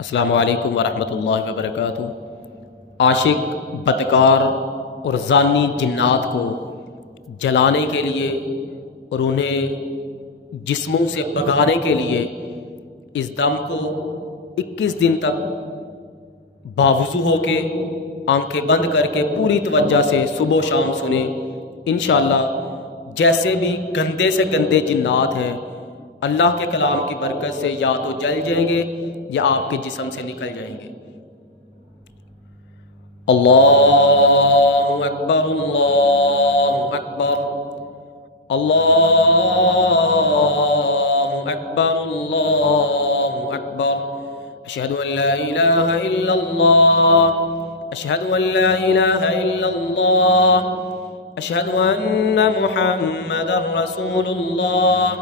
अस्सलामु अलैकुम वरहमतुल्लाहि वबरकातुहू। आशिक, बदकार और जानी जिन्नात को जलाने के लिए और उन्हें जिस्मों से भगाने के लिए इस दम को 21 दिन तक बावजू होके आंखें बंद करके पूरी तवज्जो से सुबह शाम सुने। इंशाअल्लाह जैसे भी गंदे से गंदे जिन्नात हैं अल्लाह के कलाम की बरकत से या तो जल जाएंगे या आपके जिस्म से निकल जाएंगे। अल्लाहु अकबर, अल्लाहु अकबर, अल्लाहु अकबर, अल्लाहु अकबर। अशहदु अन ला इलाहा इल्लल्लाह, अशहदु अन ला इलाहा इल्लल्लाह, अशहदु अन्न मुहम्मदर रसूलुल्लाह,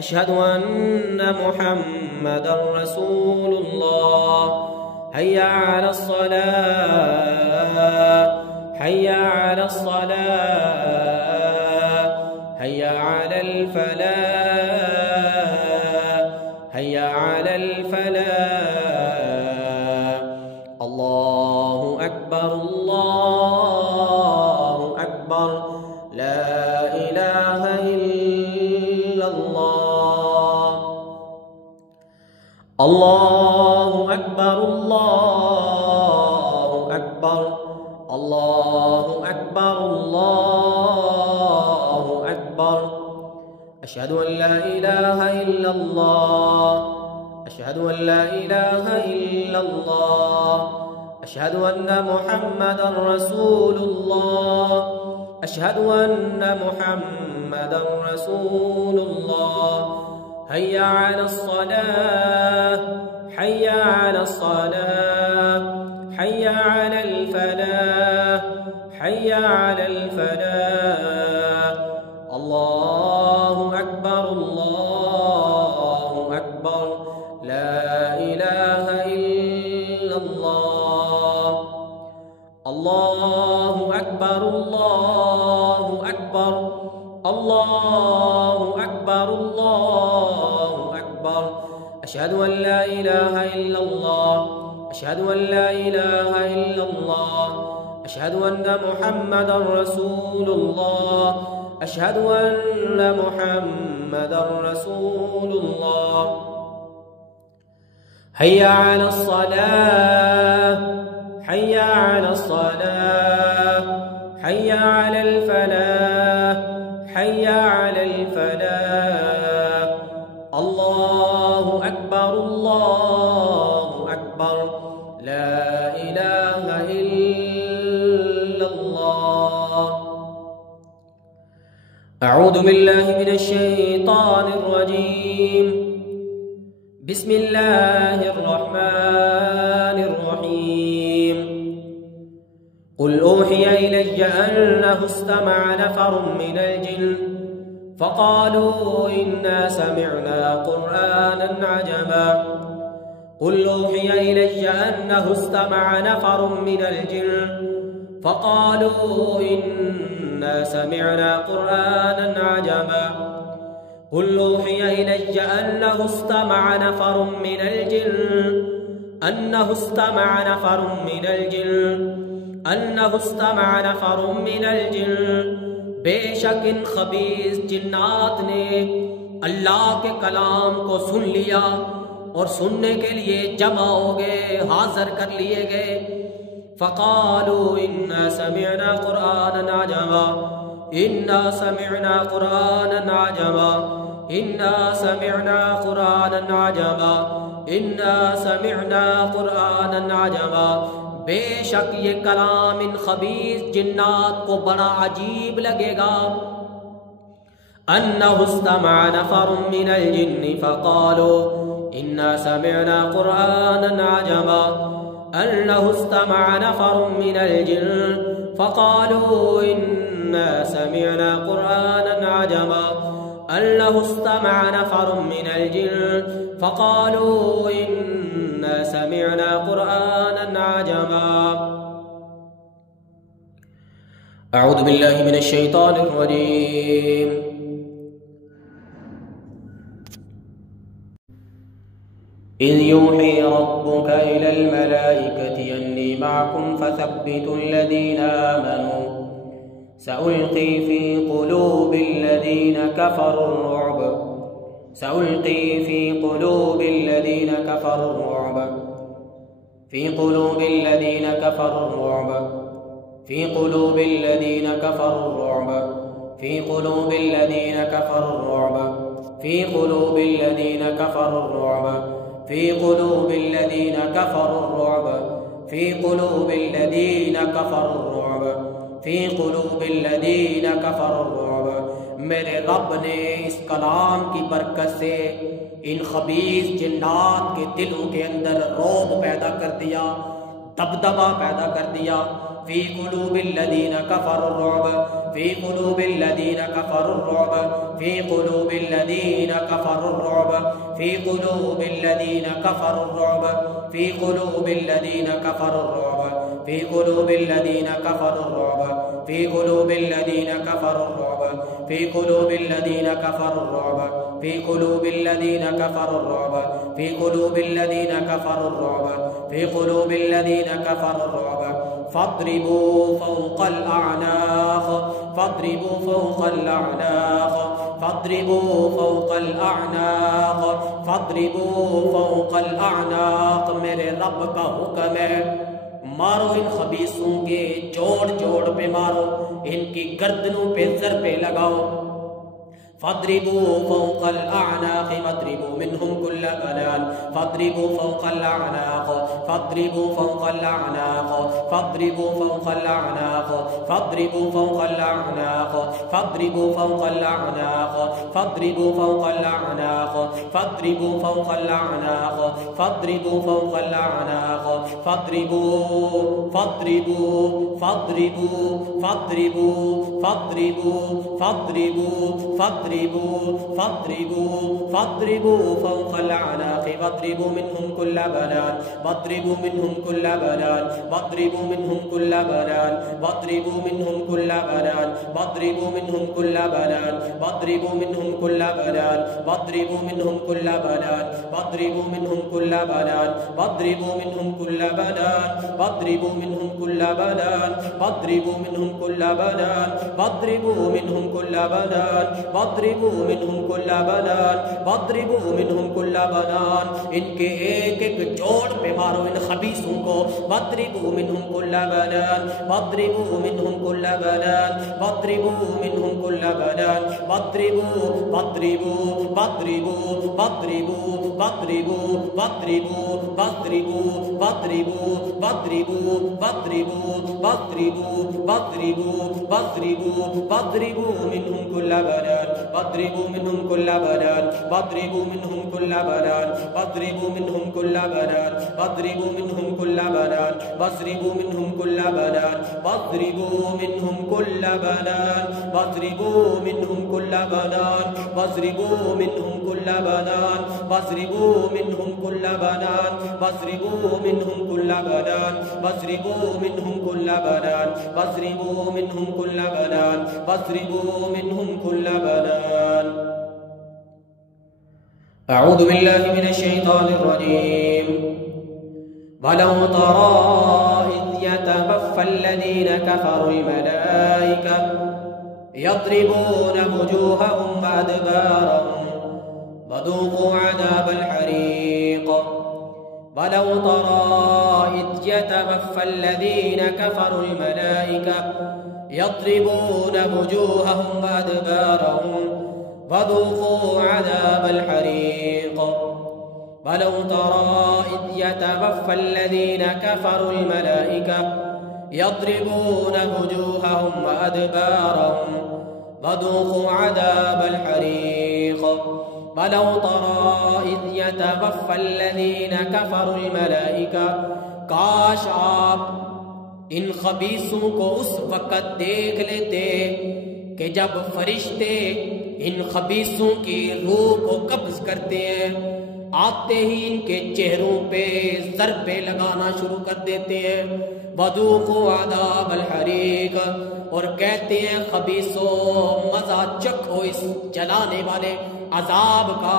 अशहदु अन्न मुहम्मदर रसूलुल्लाह। हय्या अलस सलाह, हय्या अलस सलाह, हय्या अलल फलाह, हय्या अलल फलाह। अल्लाहु अकबर, अल्लाहु अकबर, ला इलाहा इल्लल्लाह। अल्लाहु अकबर, अल्लाहु अकबर, अल्लाहु अकबर, अल्लाहु अकबर। अशहदु अन ला इलाहा इल्लल्लाह, अशहदु अन ला इलाहा इल्लल्लाह, अशहदु अन्न मुहम्मदर रसूलुल्लाह, अशहदु अन्न मुहम्मदर रसूलुल्लाह। हय्या अलस सलाह, हय्या अलस सलाह, हय्या अलल फलाह, हय्या अलल फलाह। अल्लाहु अकबर, अल्लाहु अकबर, ला इलाहा इल्लल्लाह। अल्लाहु अकबर, अल्लाहु अकबर, अल्लाहु अकबर, अल्लाहु अकबर। अशहदु अन ला इलाहा इल्लल्लाह, अशहदु अन ला इलाहा इल्लल्लाह, अशहदु अन्न मुहम्मदर रसूलुल्लाह, अशहदु अन्न मुहम्मदर रसूलुल्लाह। हय्या अलस सलाह, हय्या अलस सलाह, हय्या अलल फलाह, हय्या अलल फलाह। अल्लाहु अकबर, अल्लाहु अकबर, ला इलाहा इल्लल्लाह। अऊज़ु बिल्लाहि मिनश शैतानिर रजीम। बिस्मिल्लाहिर रहमानिर रहीम। क़ुल ऊहिय इलय्य अन्नहु इस्तमअ नफ़रुम मिनल जिन्न फ़क़ालू इन्ना समिअना क़ुरआनन अजबा। क़ुल ऊहिय इलय्य अन्नहु इस्तमअ नफ़रुम मिनल जिन्न फ़क़ालू इन्ना समिअना क़ुरआनन अजबा। क़ुल ऊहिय इलय्य अन्नहु इस्तमअ नफ़रुम मिनल जिन्न, अन्नहु इस्तमअ नफ़रुम मिनल जिन्न, अन्नहु इस्तमअ नफ़रुम मिनल जिन्न। बेशक इन खबीस जिन्नात ने अल्लाह के कलाम को सुन लिया और सुनने के लिए जमा हो गए, हाजिर कर लिए गए। फ़क़ालू इन्ना समिअना क़ुरआनन अजबा, इन्ना समिअना क़ुरआनन अजबा, इन्ना समिअना क़ुरआनन अजबा, इन्ना समिअना क़ुरआनन अजबा। बेशक ये कलाम इन खबीस जिन्नात को बड़ा अजीब लगेगा। अन्नहु इस्तमअ नफ़रुम मिनल जिन्नि फ़क़ालू इन्ना समिअना क़ुरआनन अजबा, अन्नहु इस्तमअ नफ़रुम मिनल जिन्न फ़क़ालू इन्ना समिअना क़ुरआनन अजबा, अन्नहु इस्तमअ नफ़रुम मिनल जिन्न फ़क़ालू इन्ना समिअना क़ुरआनन अजबा। अऊज़ु बिल्लाहि मिनश शैतानिर रजीम। इज़ यूही रब्बुका इलल मलाइकति अन्नी माअकुम फसब्बितु अल्लज़ीना आमनू सउल्क़ी फ़ी क़ुलूबिल्लज़ीना कफ़रुर्रुअब सउल्क़ी फ़ी क़ुलूबिल्लज़ीना कफ़रुर्रुअब फ़ी क़ुलूबिल्लज़ीना कफ़रुर्रुअब फ़ी क़ुलूबिल्लज़ीना कफ़रुर्रुअब फ़ी क़ुलूबिल्लज़ीना कफ़रुर्रुअब फ़ी क़ुलूबिल्लज़ीना कफ़रुर्रुअब फ़ी क़ुलूबिल्लज़ीना कफ़रुर्रुअब फ़ी क़ुलूबिल्लज़ीना कफ़रुर्रुअब फ़ी क़ुलूबिल्लज़ीना कफ़रुर्रुअब। मेरे रब ने इस कलाम की बरकत से इन खबीस जिन्नात के दिलों के अंदर रौब पैदा कर दिया, दबदबा पैदा कर दिया। फ़ी क़ुलूबिल्लज़ीना कफ़रुर्रुअब फ़ी क़ुलूबिल्लज़ीना कफ़रुर्रुअब फ़ी क़ुलूबिल्लज़ीना कफ़रुर्रुअब फ़ी क़ुलूबिल्लज़ीना कफ़रुर्रुअब फ़ी क़ुलूबिल्लज़ीना कफ़रुर्रुअब फ़ी क़ुलूबिल्लज़ीना कफ़रुर्रुअब फ़ी क़ुलूबिल्लज़ीना कफ़रुर्रुअब फ़ी क़ुलूबिल्लज़ीना कफ़रुर्रुअब फ़ी क़ुलूबिल्लज़ीना कफ़रुर्रुअब फ़ी क़ुलूबिल्लज़ीना कफ़रुर्रुअब फ़ी क़ुलूबिल्लज़ीना कफ़रुर्रुअब। फ़द्रिबू फ़ौक़ल अअनाक़ फ़द्रिबू फ़ौक़ल अअनाक़ फ़द्रिबू फ़ौक़ल अअनाक़ फ़द्रिबू फ़ौक़ल अअनाक़। मेरे रब का हुक्म है, मारो इन खबीसों के जोड़ जोड़ पे मारो, इनकी गर्दनों पे ज़रबे लगाओ। फ़द्रिबू फ़ौक़ल अअनाक़ वद्रिबू मिन्हुम कुल्ल बनान फ़द्रिबू फ़ौक़ल अअनाक़ फ़द्रिबू फ़ौक़ल अअनाक़ फ़द्रिबू फ़ौक़ल अअनाक़ फ़द्रिबू फ़ौक़ल अअनाक़ फ़द्रिबू फ़ौक़ल अअनाक़ फ़द्रिबू फ़ौक़ल अअनाक़ फ़द्रिबू फ़ौक़ल अअनाक़ फ़द्रिबू फ़ौक़ल अअनाक़ फ़द्रिबू फ़द्रिबू फ़द्रिबू फ़द्रिबू फ़द्रिबू फ़द्रिबू फ़द्रिबू फ़द्रिबू फ़द्रिबू फ़ौक़ल अअनाक़ वद्रिबू मिन्हुम कुल्ल बनान वद्रिबू मिन्हुम कुल्ल बनान वद्रिबू मिन्हुम कुल्ल बनान वद्रिबू मिन्हुम कुल्ल बनान वद्रिबू मिन्हुम कुल्ल बनान वद्रिबू मिन्हुम कुल्ल बनान वद्रिबू मिन्हुम कुल्ल बनान वद्रिबू मिन्हुम कुल्ल बनान वद्रिबू मिन्हुम कुल्ल बनान वद्रिबू मिन्हुम कुल्ल बनान वद्रिबू मिन्हुम कुल्ल बनान वद्रिबू मिन्हुम कुल्ल बनान वद्रिबू मिन्हुम कुल्ल बनान वद्रिबू मिन्हुम कुल्ल बनान। इनके एक एक जोड़ पे मारो इन खबीसों को। वद्रिबू मिन्हुम कुल्ल बनान वद्रिबू मिन्हुम कुल्ल बनान वद्रिबू मिन्हुम कुल्ल बनान वद्रिबू वद्रिबू वद्रिबू वद्रिबू वद्रिबू वद्रिबू वद्रिबू वद्रिबू वद्रिबू वद्रिबू वद्रिबू वद्रिबू वद्रिबू वद्रिबू मिन्हुम कुल्ल बनान वद्रिबू मिन्हुम कुल्ल बनान वद्रिबू मिन्हुम कुल्ल बनान वद्रिबू मिन्हुम कुल्ल बनान वद्रिबू मिन्हुम कुल्ल बनान वद्रिबू मिन्हुम कुल्ल बनान वद्रिबू मिन्हुम कुल्ल बनान वद्रिबू मिन्हुम कुल्ल बनान वद्रिबू मिन्हुम कुल्ल बनान वद्रिबू मिन्हुम कुल्ल बनान वद्रिबू मिन्हुम कुल्ल बनान वद्रिबू मिन्हुम कुल्ल बनान वद्रिबू मिन्हुम कुल्ल बनान वद्रिबू मिन्हुम कुल्ल बनान। अऊज़ु बिल्लाहि मिनश शैतानिर रजीम। वलौ तरा इज़ यतवफ़्फ़ल लज़ीना कफ़रुल मलाइका यद्रिबूना वुजूहहुम व अदबारहुम वज़ूक़ू अज़ाबल हरीक़। वलौ तरा इज़ यतवफ़्फ़ल लज़ीना कफ़रुल मलाइका यद्रिबूना वुजूहहुम व अदबारहुम वज़ूक़ू अज़ाबल हरीक़। वलौ तरा इज़ यतवफ़्फ़ल लज़ीना कफ़रुल मलाइका यद्रिबूना वुजूहहुम व अदबारहुम वज़ूक़ू अज़ाबल हरीक़। वलौ तरा इज़ यतवफ़्फ़ल लज़ीना कफ़रुल मलाइका, काश आप इन खबीसों को उस वक़्त देख लेते कि जब फरिश्ते इन खबीसों की रूह को कब्ज़ करते हैं, आते ही इनके चेहरों पे ज़रबे लगाना शुरू कर देते हैं। वज़ूक़ू अज़ाबल हरीक़, और कहते हैं खबीसों मज़ा चखो इस जलाने वाले अजाब का।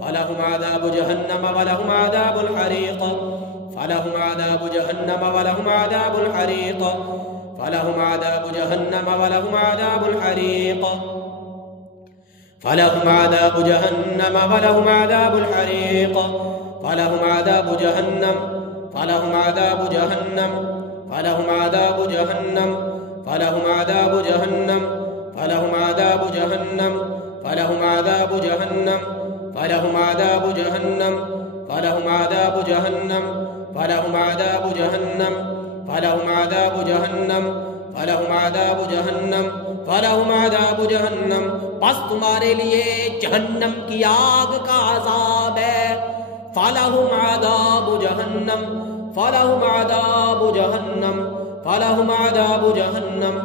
فلهم عذاب جهنم ولهم عذاب الحريق فلهم عذاب جهنم ولهم عذاب الحريق فلهم عذاب جهنم ولهم عذاب الحريق فلهم عذاب جهنم ولهم عذاب الحريق فلهم عذاب جهنم فلهم عذاب جهنم فلهم عذاب جهنم فلهم عذاب جهنم فلهم عذاب جهنم فلهم عذاب جهنم فلهم عذاب جهنم فلهم عذاب جهنم فلهم عذاب جهنم فلهم عذاب جهنم فلهم عذاب जहन्नम फलहुम आदाब जहन्नम। बस तुम्हारे लिए जहन्नम की आग का अजाब है। फलहुम आदाब जहन्नम फलहुम आदाब जहन्नम फलहुम आदाब जहन्नम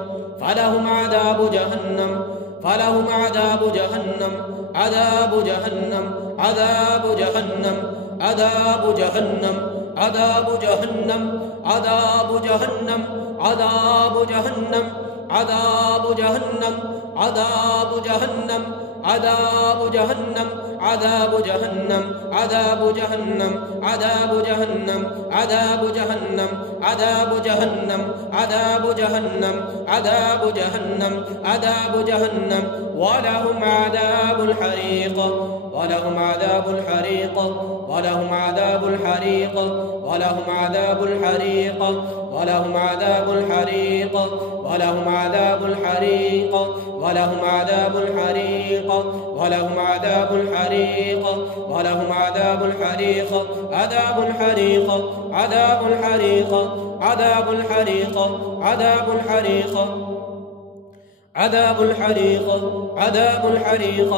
फलहुम आदाब जहन्नम फलहुम आदाब जहन्नम आदाब जहन्नम आदाब जहन्नम आदाब जहन्नम आदाब जहन्नम आदाब जहन्नम आदाब जहन्नम आदाब जहन्नम आदाब जहन्नम आदाब जहन्नम आदाब जहन्नम आदाब जहन्नम आदाब जहन्नम आदाब जहन्नम आदाब जहन्नम आदाब जहन्नम आदाब जहन्नम आदाब जहन्नम वलहुम आदाबुल हरीक वलहुम आदाबुल हरीक वलहुम आदाबुल हरीक वलहुम आदाबुल हरीक वलहुम आदाबुल हरीक वलहुम आदाबुल हरीक वलहुम आदाबुल हरीक वलहुम आदाबुल हरीक वलहुम आदाबुल हरीक आदाबुल हरीक आदाबुल हरीक आदाबुल हरीक आदाबुल हरीक आदाबुल हरीक आदाबुल हरीक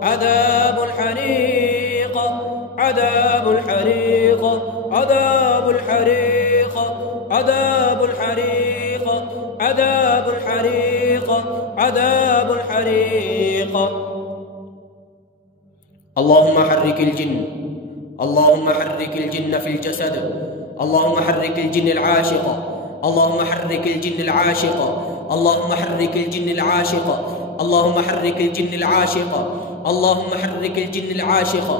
आदाबुल हरीक आदाबुल हरीक आदाबुल हरीक आदाबुल हरीक आदाबुल हरीक आदाबुल हरीक। اللهم حرك الجن اللهم حرك الجن في الجسد اللهم حرك الجن العاشق اللهم حرك الجن العاشق اللهم حرك الجن العاشق اللهم حرك الجن العاشق اللهم حرك الجن العاشق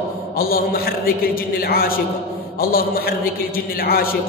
اللهم حرك الجن العاشق اللهم حرك الجن العاشق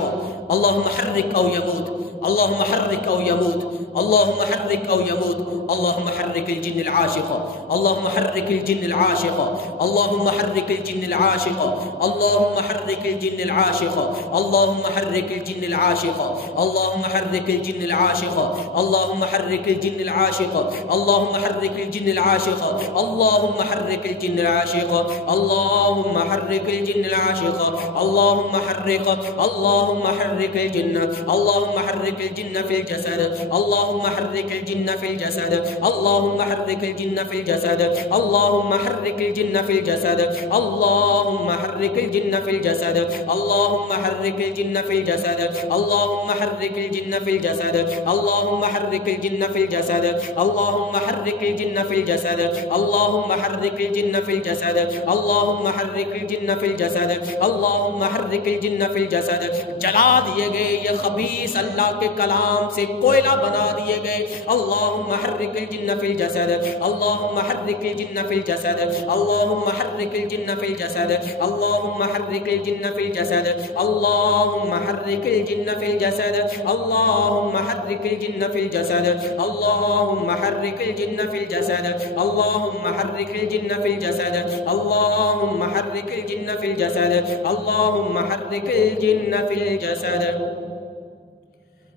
اللهم حرك أو يموت اللهم حرك أو يموت اللهم حرك أو يموت اللهم حرك الجن العاشق اللهم حرك الجن العاشق اللهم حرك الجن العاشق اللهم حرك الجن العاشق اللهم حرك الجن العاشق اللهم حرك الجن العاشق اللهم حرك الجن العاشق اللهم حرك الجن العاشق اللهم حرك الجن العاشق اللهم حرك الجن العاشق اللهم حرك اللهم حرك الجن اللهم حرك الجن في الجسد اللهم حرك الجن في الجسد اللهم حرك الجن في الجسد اللهم حرك الجن في الجسد اللهم حرك الجن في الجسد اللهم حرك الجن في الجسد اللهم حرك الجن في الجسد اللهم حرك الجن في الجسد اللهم حرك الجن في الجسد اللهم حرك الجن في الجسد اللهم حرك الجن في الجسد اللهم حرك الجن في الجسد। जला दिए गए ये खबीस अल्लाह के कलाम से कोयला बना दिए गए। अल्लाहुम्मा हर्रिकिल जिन्न फिल जसद अल्लाहुम्मा हर्रिकिल जिन्न फिल जसद अल्लाहुम्मा हर्रिकिल जिन्न फिल जसद अल्लाहुम्मा हर्रिकिल जिन्न फिल जसद अल्लाहुम्मा हर्रिकिल जिन्न फिल जसद अल्लाहुम्मा हर्रिकिल जिन्न फिल जसद अल्लाहुम्मा हर्रिकिल जिन्न फिल जसद अल्लाहुम्मा हर्रिकिल जिन्न फिल जसद अल्लाहुम्मा हर्रिकिल जिन्न फिल जसद अल्लाहुम्मा हर्रिकिल जिन्न फिल जसद।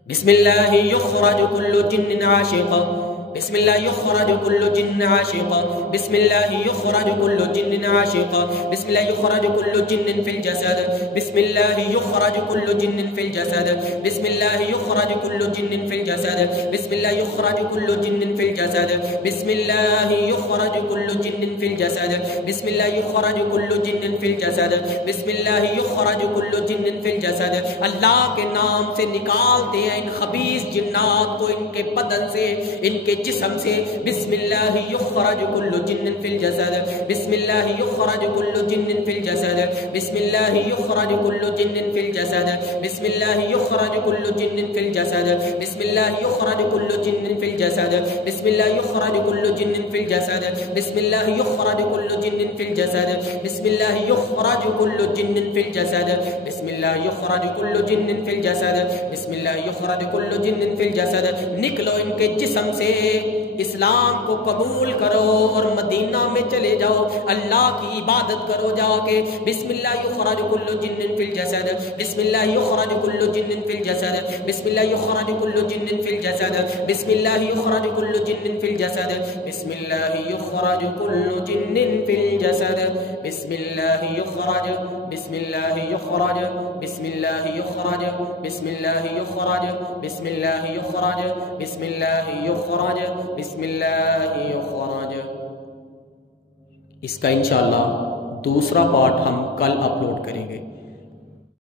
बिस्मिल्लाहि युखरज कुल्लु जिन्न आशिक़ बिस्मिल्लाह युखरज कुल्लु जिन्न आशिक़ बिस्मिल्लाह युखरज कुल्लु जिन्न आशिक़ बिस्मिल्लाह युखरज कुल्लु जिन्न फिल जसद बिस्मिल्लाह युखरज कुल्लु जिन्न फिल जसद बिस्मिल्लाह युखरज कुल्लु जिन्न फिल जसद बिस्मिल्लाह युखरज कुल्लु जिन्न फिल जसद बिस्मिल्लाह युखरज कुल्लु जिन्न फिल जसद बिस्मिल्लाह युखरज कुल्लु जिन्न फिल जसद बिस्मिल्लाह युखरज कुल्लु जिन्न फिल जसद। अल्लाह के नाम से निकालते हैं इन खबीस जिन्नात को इनके बदन से, इनके जिस्म से बिस्मिल्लाह युखरज कुल्लु जिन्निन फिल जसद, बिस्मिल्लाह युखरज कुल्लु जिन्निन फिल जसद, बिस्मिल्लाह युखरज कुल्लु जिन्निन फिल जसद, बिस्मिल्लाह युखरज कुल्लु जिन्निन फिल जसद, बिस्मिल्लाह युखरज कुल्लु जिन्निन फिल जसद, बिस्मिल्लाह युखरज कुल्लु जिन्निन फिल जसद, बिस्मिल्लाह युखरज कुल्लु जिन्निन फिल जसद, बिस्मिल्लाह युखरज कुल्लु जिन्निन फिल जसद, बिस्मिल्लाह युखरज कुल्लु जिन्निन फिल जसद, बिस्मिल्लाह युखरज कुल्लु जिन्निन फिल जसद। निकलो इनके जिस्म से, इस्लाम को कबूल करो और मदीना में चले जाओ, अल्लाह की इबादत करो जाके। बिस्मिल्लाह युखरज कुल्लु जिन्निन फिल जसद, बिस्मिल्लाह युखरज कुल्लु जिन्निन फिल जसद, बिस्मिल्लाह युखरज कुल्लु जिन्निन फिल जसद, बिस्मिल्लाह युखरज कुल्लु जिन्निन फिल जसद, बिस्मिल्लाह युखरज कुल्लु जिन्निन फिल जसद, बिस्मिल्लाह युखरज, बिस्मिल्लाह युखरज, बिस्मिल्लाह युखरज, बिस्मिल्लाह युखरज, बिस्मिल्लाह युखरज, बिस्मिल्लाह युखरज, बिस्मिल्लाह युखरज। इसका इंशाअल्लाह दूसरा पार्ट हम कल अपलोड करेंगे।